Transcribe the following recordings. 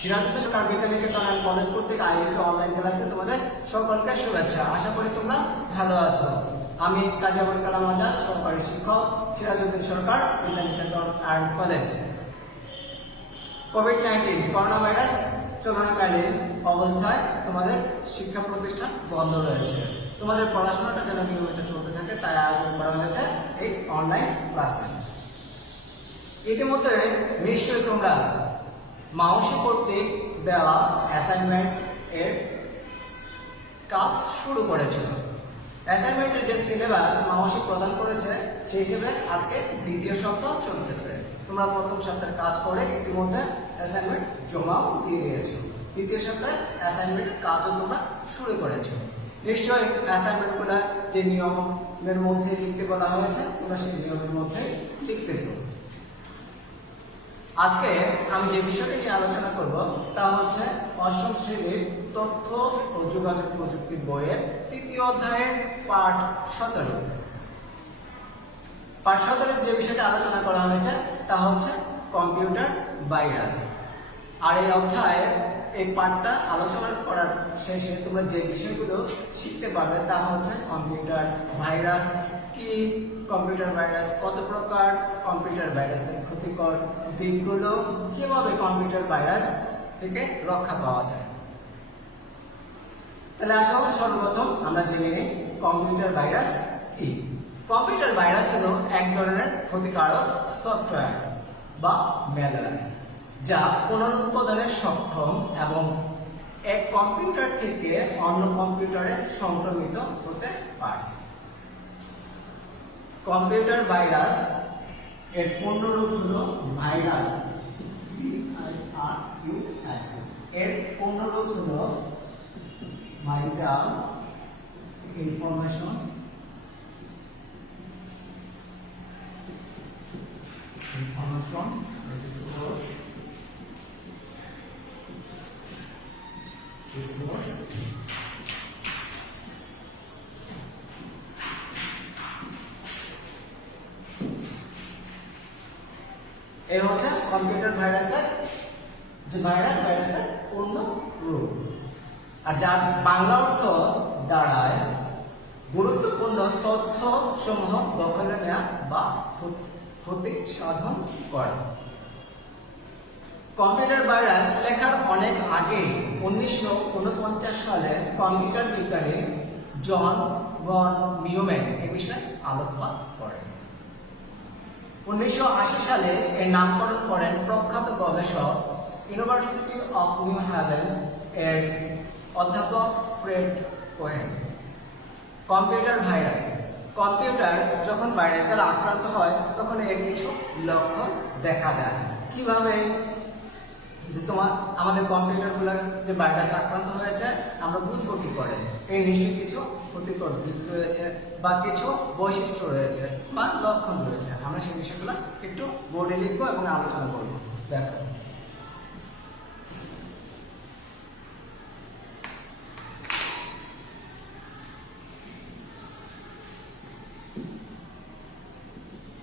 সিরাজগঞ্জ সরকার বিদ্যানিকেতন and college কর্তৃক আয়োজিত অনলাইন ক্লাসে তোমাদের সকলকে শুভেচ্ছা। আশা করি তোমরা ভালো আছো। আমি কাজী আবুল কালাম আজাদ, সরকারি শিক্ষক, সিরাজগঞ্জ সরকার বিদ্যানিকেতন অ্যান্ড কলেজ। কোভিড-19 করোনা ভাইরাস চলনাকালীন অবস্থায় তোমাদের শিক্ষা প্রতিষ্ঠান বন্ধ রয়েছে। তোমাদের পড়াশোনাটা যেন নিয়মিত চলতে থাকে তাই আয়োজন করা হয়েছে এই অনলাইন ক্লাসে। ইতিমধ্যে নিশ্চয়ই তোমরা মাউসি কর্তৃক দেওয়া অ্যাসাইনমেন্ট এর কাজ শুরু করেছিল। অ্যাসাইনমেন্টের যে সিলেবাস মাউসি প্রদান করেছে সেই হিসেবে আজকে দ্বিতীয় সপ্তাহ চলতেছে। তোমরা প্রথম সপ্তাহের কাজ করে ইতিমধ্যে অ্যাসাইনমেন্ট জমাও দিয়ে দিয়েছো। দ্বিতীয় সপ্তাহে অ্যাসাইনমেন্টের কাজও তোমরা শুরু করেছো। নিশ্চয়ই অ্যাসাইনমেন্টগুলো যে নিয়মের মধ্যে লিখতে বলা হয়েছে তোমরা সেই নিয়মের মধ্যে লিখতেছো। আজকে আমি যে বিষয়টি নিয়ে আলোচনা করব তা হচ্ছে অষ্টম শ্রেণীর তথ্য ও যোগাযোগ প্রযুক্তি বইয়ের তৃতীয় অধ্যায়ের পাঠ 17। পাঠ 17 যে বিষয়টা আলোচনা করা হয়েছে তা হচ্ছে কম্পিউটার ভাইরাস। আর এই অধ্যায়ে এই পাঠটা আলোচনা করার শেষে তোমরা যে বিষয়গুলো শিখতে পারবে তা হচ্ছে কম্পিউটার ভাইরাস কি, কম্পিউটার ভাইরাস কত প্রকার, কম্পিউটার ভাইরাসের ক্ষতিকর দিকগুলো, কিভাবে কম্পিউটার ভাইরাস থেকে রক্ষা পাওয়া যায়। তাহলে আসলে সর্বপ্রথম আমরা জেনে নিই কম্পিউটার ভাইরাস কি। কম্পিউটার ভাইরাস হলো এক ধরনের ক্ষতিকারক সফটওয়্যার বা ম্যালওয়্যার যা পুনরুৎপাদনে সক্ষম এবং এক কম্পিউটার থেকে অন্য কম্পিউটারে সংক্রমিত হতে পারে। কম্পিউটার ভাইরাস এর পূর্ণরূপ হলো ভাইরাস, এর পূর্ণরূপ হলো ভাইটাল ইনফরমেশন resource এই হচ্ছে কম্পিউটার ভাইরাসের যে ভাইরাসের পূর্ণ রূপ। আর যার বাংলা অর্থ দাঁড়ায় গুরুত্বপূর্ণ তথ্য সমূহ দখলে নেওয়া বা ক্ষতি সাধন করে। কম্পিউটার ভাইরাস লেখার অনেক আগে 1949 সালে কম্পিউটার বিজ্ঞানী জন ভন নিউম্যান এই বিষয়ে আলোকপাত করেন। 1980 সালে এর নামকরণ করেন প্রখ্যাত গবেষক ইউনিভার্সিটি অফ নিউ হ্যাভেন্স এর অধ্যাপক Fred Cohen. Computer virus, computer যখন ভাইরাস দ্বারা আক্রান্ত হয় তখন এর কিছু লক্ষণ দেখা যায়। কিভাবে যে আমাদের কম্পিউটারগুলোর যে ভাইরাস আক্রান্ত হয়েছে আমরা বুঝবো কি করে? এই নিশ্চয়ই কিছু ক্ষতিকর দিক রয়েছে বা কিছু বৈশিষ্ট্য রয়েছে বা লক্ষণ রয়েছে। আমরা সেই বিষয়গুলো একটু বোর্ডে লিখবো এবং আলোচনা করবো। দেখো,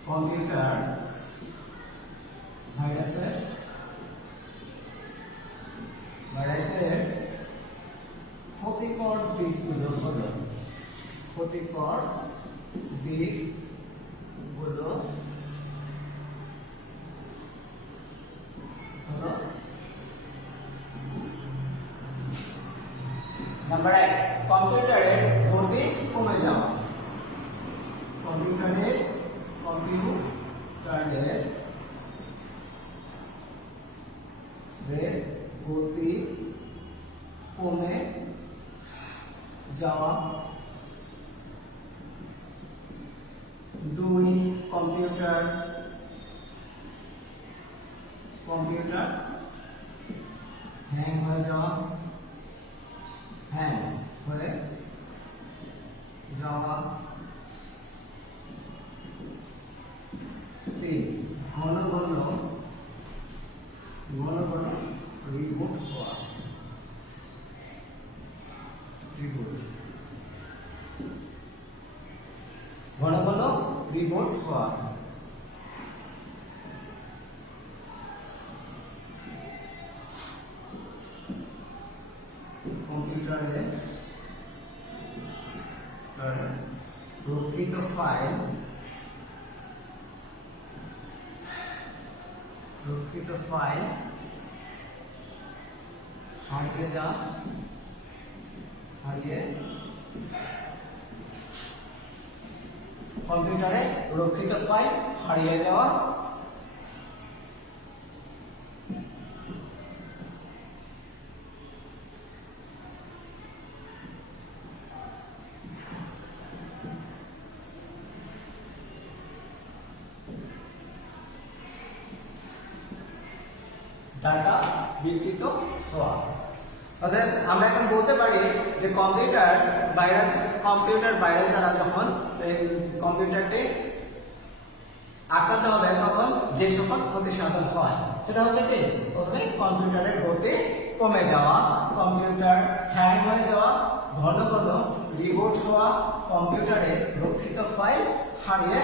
কম্পিউটার ভাইরাসের ক্ষতিকর দিকগুলো হলো নাম্বার 1, কম্পিউটারের গতি কমে যাওয়া। কম্পিউটারের গতি কমে যাওয়া। 2, কম্পিউটার হ্যাং হয়ে যাওয়া। 3, ঘন ঘন রিবুট হওয়া। ঘন ঘন রিবুট হওয়া। ফাইল হারিয়ে কম্পিউটারে রক্ষিত ফাইল হারিয়ে যাওয়া, ডাটা বিকৃত হওয়া। অর্থাৎ আমরা এখন বলতে পারি যে কম্পিউটার ভাইরাস দ্বারা যখন কম্পিউটারটি আক্রান্ত হবে তখন যে সকল ক্ষতি সাধন হয় সেটা হচ্ছে কি, প্রথমে কম্পিউটারের গতি কমে যাওয়া, কম্পিউটার হ্যাং হয়ে যাওয়া, ঘন ঘন রিবুট হওয়া, কম্পিউটারের রক্ষিত ফাইল হারিয়ে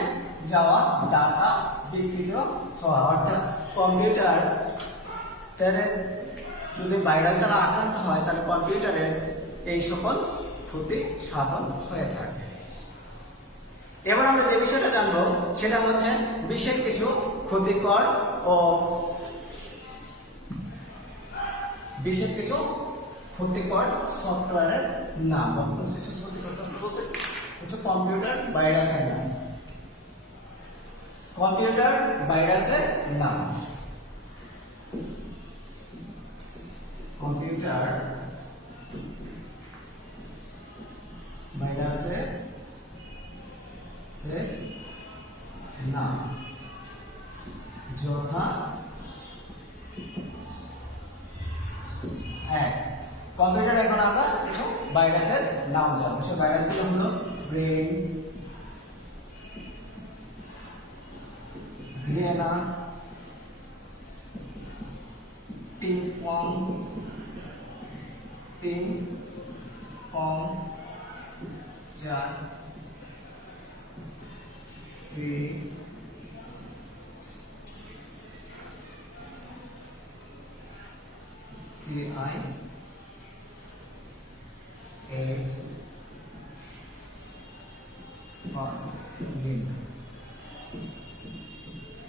যাওয়া, ডাটা বিকৃত হওয়া। অর্থাৎ কম্পিউটার যদি ভাইরাস দ্বারা আক্রান্ত হয় তাহলে কম্পিউটারের এই সকল ক্ষতি সাধন হয়ে থাকে। এবার আমরা যে বিষয়টা জানবো সেটা হচ্ছে বিশেষ কিছু ক্ষতিকর সফটওয়্যারের নাম। কিছু ক্ষতিকর সফটওয়্যার বলতে কিছু কম্পিউটার ভাইরাসের নাম। কম্পিউটার ভাইরাসের নাম: কম্পিউটার ভাইরাসের নাম যথা: কম্পিউটার। এখন আমরা কিছু ভাইরাসের নাম জানবো। সেই ভাইরাসগুলো হলো ব্রেইন, ভিয়েনা, পিং-পং জার,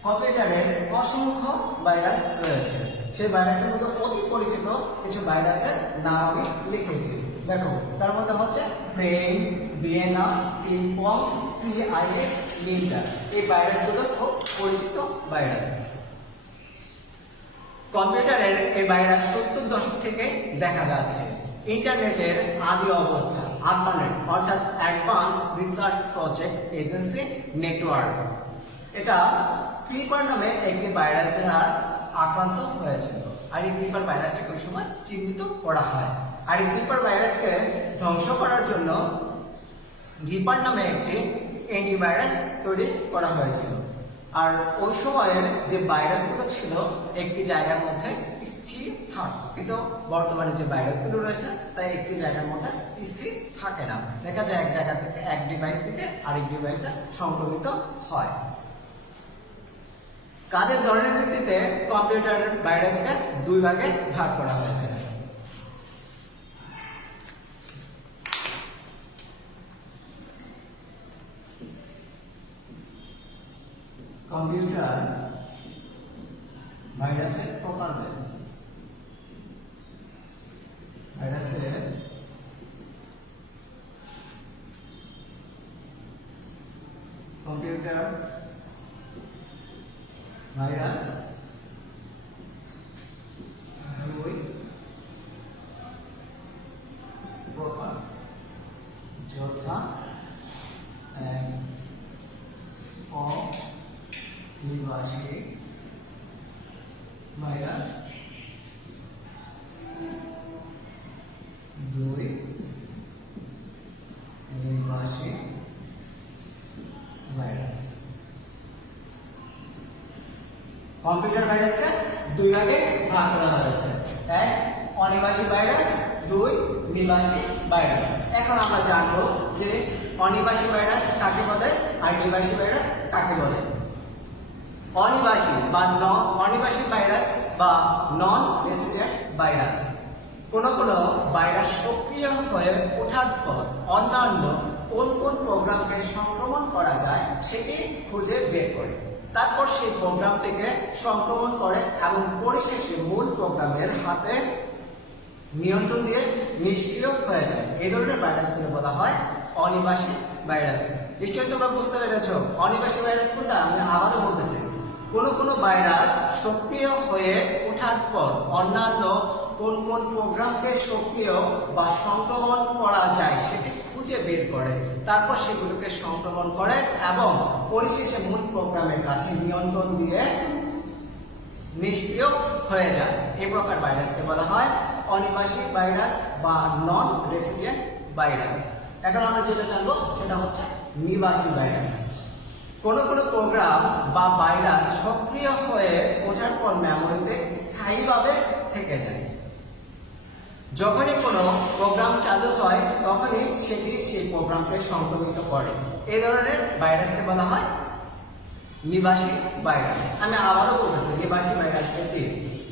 কম্পিউটারের অসংখ্য ভাইরাস রয়েছে। সেই ভাইরাসের মধ্যে অতি পরিচিত কিছু ভাইরাসের নাম আমি লিখেছি। দেখো, তার মধ্যে হচ্ছে ব্রেইন, ভিয়েনা, পিং-পং, CIX, লিন্টার। এই ভাইরাসগুলো খুব পরিচিত ভাইরাস। কম্পিউটারের এই ভাইরাস 70 দশক থেকে দেখা যাচ্ছে। ইন্টারনেটের আদি অবস্থা ARPANET অর্থাৎ advance research project agency network, এটা ক্রিপার নামে একটি ভাইরাস দ্বারা আক্রান্ত হয়েছিল। আর এই ক্রিপার ভাইরাসটাকে ওই সময় চিহ্নিত করা হয়। আর এই ক্রিপার ভাইরাসকে ধ্বংস করার জন্য রিপার নামে একটি অ্যান্টিভাইরাস তৈরি করা হয়েছিল। আর ওই সময়ের যে ভাইরাসগুলো ছিল একটি জায়গার মধ্যে স্থির থাকতো, কিন্তু বর্তমানে যে ভাইরাসগুলো রয়েছে তাই একটি জায়গার মধ্যে স্থির থাকে না। দেখা যায় এক জায়গা থেকে, এক ডিভাইস থেকে আরেক ডিভাইসে সংক্রমিত হয়। কাজের ধরনের ভিত্তিতে কম্পিউটার ভাইরাসকে দুই ভাগে ভাগ করা হয়েছে। কম্পিউটার ভাইরাসের প্রকারভেদ। ভাইরাসের কম্পিউটার ভাইরাস দুই প্রকার, যথা অনিবাসী ভাইরাস, দুই নিবাসী ভাইরাস। কম্পিউটার ভাইরাসকে দুই ভাগে ভাগ করা হয়েছে, এক অনিবাসী ভাইরাস, দুই নিবাসী ভাইরাস। এখন আমরা জানবো যে অনিবাসী ভাইরাস কাকে বলে আর নিবাসী ভাইরাস কাকে বলে। অনিবাসী বা অনিবাসী ভাইরাস বা নন রেসিডেন্ট ভাইরাস কোন ভাইরাস সক্রিয় হয়ে ওঠার পর অন্যান্য কোন কোন প্রোগ্রামকে সংক্রমণ করা যায় সেটি খুঁজে বের করে। তারপর সেই প্রোগ্রামটিকে সংক্রমণ করে এবং পরিশেষে মূল প্রোগ্রামের হাতে নিয়ন্ত্রণ দিয়ে নিষ্ক্রিয় হয়ে যায়। এই ধরনের ভাইরাসগুলো বলা হয় অনিবাসী ভাইরাস। নিশ্চয়ই তোমরা বুঝতে পেরেছো অনিবাসী ভাইরাস কোনটা। আমি আবারও বলতেছি, কোনো ভাইরাস সক্রিয় হয়ে ওঠার পর অন্যান্য কোন প্রোগ্রামকে সক্রিয় বা সংক্রমণ করা যায় সেটি খুঁজে বের করে, তারপর সেগুলোকে সংক্রমণ করে এবং পরিশেষে মূল প্রোগ্রামের কাছে নিয়ন্ত্রণ দিয়ে নিষ্ক্রিয় হয়ে যায়। এই প্রকার ভাইরাসকে বলা হয় অনিবাসী ভাইরাস বা নন রেসিডেন্ট ভাইরাস। এখন আমরা যেটা জানবো সেটা হচ্ছে নিবাসী ভাইরাস। কোনো প্রোগ্রাম বা ভাইরাস সক্রিয় হয়ে ওঠার পর মেমোরিতে স্থায়ীভাবে থেকে যায়। যখনই কোনো প্রোগ্রাম চালু হয় তখনই সেটি সেই প্রোগ্রামকে সংক্রমিত করে। এই ধরনের ভাইরাসকে বলা হয় নিবাসী ভাইরাস। আমি আবারও বলতেছি, নিবাসী ভাইরাস কি?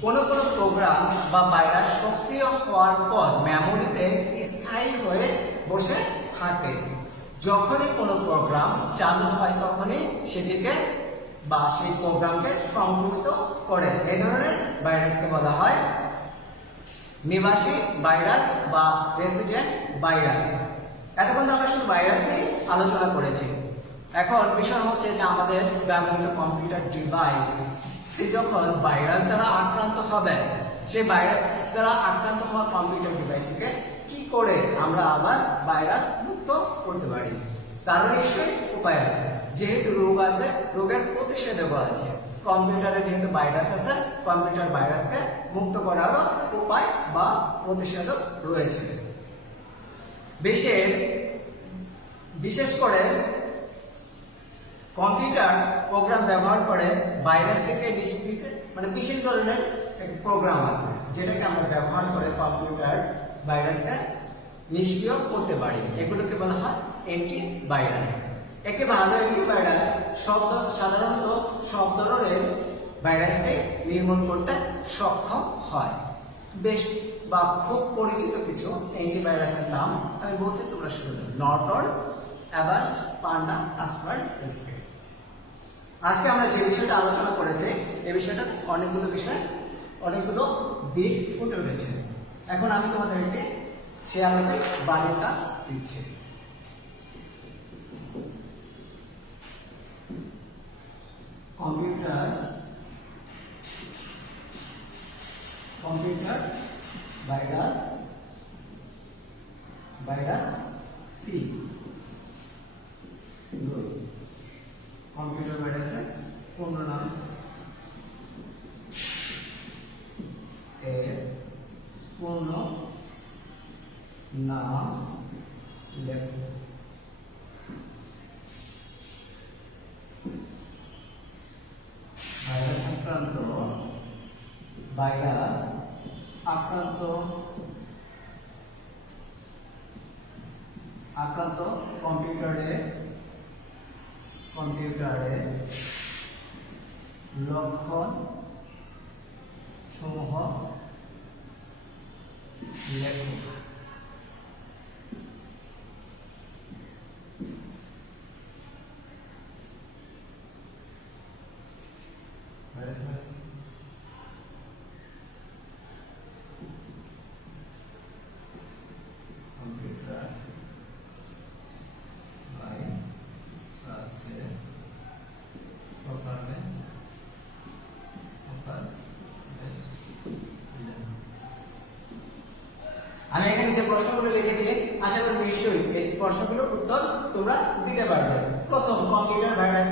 কোনো প্রোগ্রাম বা ভাইরাস সক্রিয় হওয়ার পর মেমোরিতে স্থায়ী হয়ে বসে থাকে। যখনই কোনো প্রোগ্রাম চালু হয় তখনই সেটিকে বা সেই প্রোগ্রামকে সংক্রমিত করে। এই ধরনের ভাইরাসকে বলা হয় নিবাসী ভাইরাস বা রেসিডেন্ট ভাইরাস। এতক্ষণ আমরা শুধু ভাইরাস নিয়ে আলোচনা করেছি। এখন বিষয় হচ্ছে যে আমাদের ব্যবহৃত কম্পিউটার ডিভাইস যখন ভাইরাস দ্বারা আক্রান্ত হবে, সেই ভাইরাস দ্বারা আক্রান্ত হওয়া কম্পিউটার ডিভাইসটিকে কি করে আমরা আবার ভাইরাস মুক্ত করতে পারি? তারও নিশ্চয়ই উপায় আছে। যেহেতু রোগ আছে, রোগের প্রতিষেধকও আছে। কম্পিউটারে যেহেতু ভাইরাস আছে, কম্পিউটার ভাইরাসকে মুক্ত করারও উপায় বা প্রতিষেধক রয়েছে। বিশেষ করে কম্পিউটার প্রোগ্রাম ব্যবহার করে ভাইরাস থেকে বিশেষ ধরনের প্রোগ্রাম আছে যেটাকে আমরা ব্যবহার করে কম্পিউটার ভাইরাসকে নিষ্ক্রিয় করতে পারি। এগুলোকে বলা হয় অ্যান্টিভাইরাস। একে ভালো অ্যান্টিভাইরাস সাধারণত সব ধরনের ভাইরাসকে নির্মূল করতে সক্ষম হয়। বেশ বা খুব পরিচিত কিছু অ্যান্টিভাইরাসের নাম আমি বলছি, তোমরা শুনবে। নর্টন, অ্যাভাস্ট, পান্ডা, কাসপার্ড, এসকে। আজকে আমরা যে বিষয়টা আলোচনা করেছি এই বিষয়টা অনেকগুলো দিক ফুটে উঠেছে। এখন আমি তোমাদেরকে সে আলোচনায় বাণীটা দিচ্ছি। কম্পিউটার ভাইরাস কি? কম্পিউটার ভাইরাসের পূর্ণ নাম, এর পূর্ণ নাম লেখো। ভাইরাস আক্রান্ত কম্পিউটারে লক্ষণ সমূহ লেখো। আমি এখানে যে প্রশ্নগুলো লিখেছি আশা করি নিশ্চয়ই এই প্রশ্নগুলোর উত্তর তোমরা দিতে পারবে। প্রথম, কম্পিউটার ভাইরাস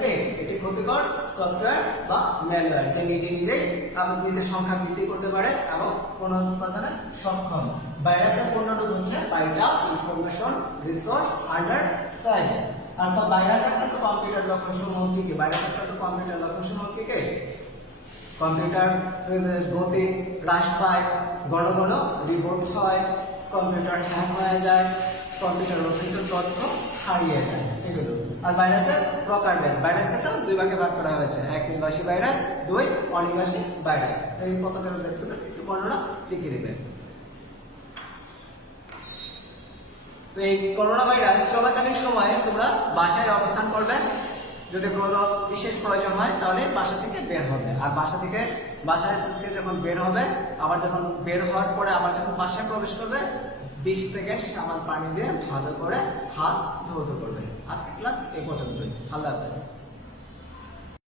কি? এটি ক্ষতিকর সফটওয়্যার বা ম্যালওয়্যার যা নিজের সংখ্যা বৃদ্ধি করতে পারে এবং পুনরুৎপাদনে সক্ষম। ভাইরাসের পূর্ণ রূপ হচ্ছে pilot information resource under size. আর তো ভাইরাস আক্রান্ত কম্পিউটার লক্ষণসমূহ কি কি? ভাইরাস আক্রান্ত কম্পিউটার লক্ষণসমূহ কি কি? কম্পিউটার গতি হ্রাস পায়, ঘন রিবোট হয়, কম্পিউটার হ্যাং হয়ে যায়, কম্পিউটার রক্ষিত তথ্য হারিয়ে যায়, এগুলো। আর ভাইরাসের প্রকারভেদ, ভাইরাসকে তো দুই ভাগে ভাগ করা হয়েছে, এক নিবাসী ভাইরাস, দুই অনিবাসী ভাইরাস। এই প্রকারের একটু বর্ণনা লিখে দিবে। তো এই করোনা ভাইরাস চলাকালীন সময়ে তোমরা বাসায় অবস্থান করবে যদি কোনো বিশেষ প্রয়োজন হয় তাহলে বাসা থেকে বের হবে। আর বাসা থেকে যখন বের হবে, আবার যখন বের হওয়ার পরে আবার যখন বাসায় প্রবেশ করবে 20 সেকেন্ড সাবান পানি দিয়ে ভালো করে হাত ধৌত করবে। আজকে ক্লাস এই পর্যন্তই। আল্লাহ হাফেজ।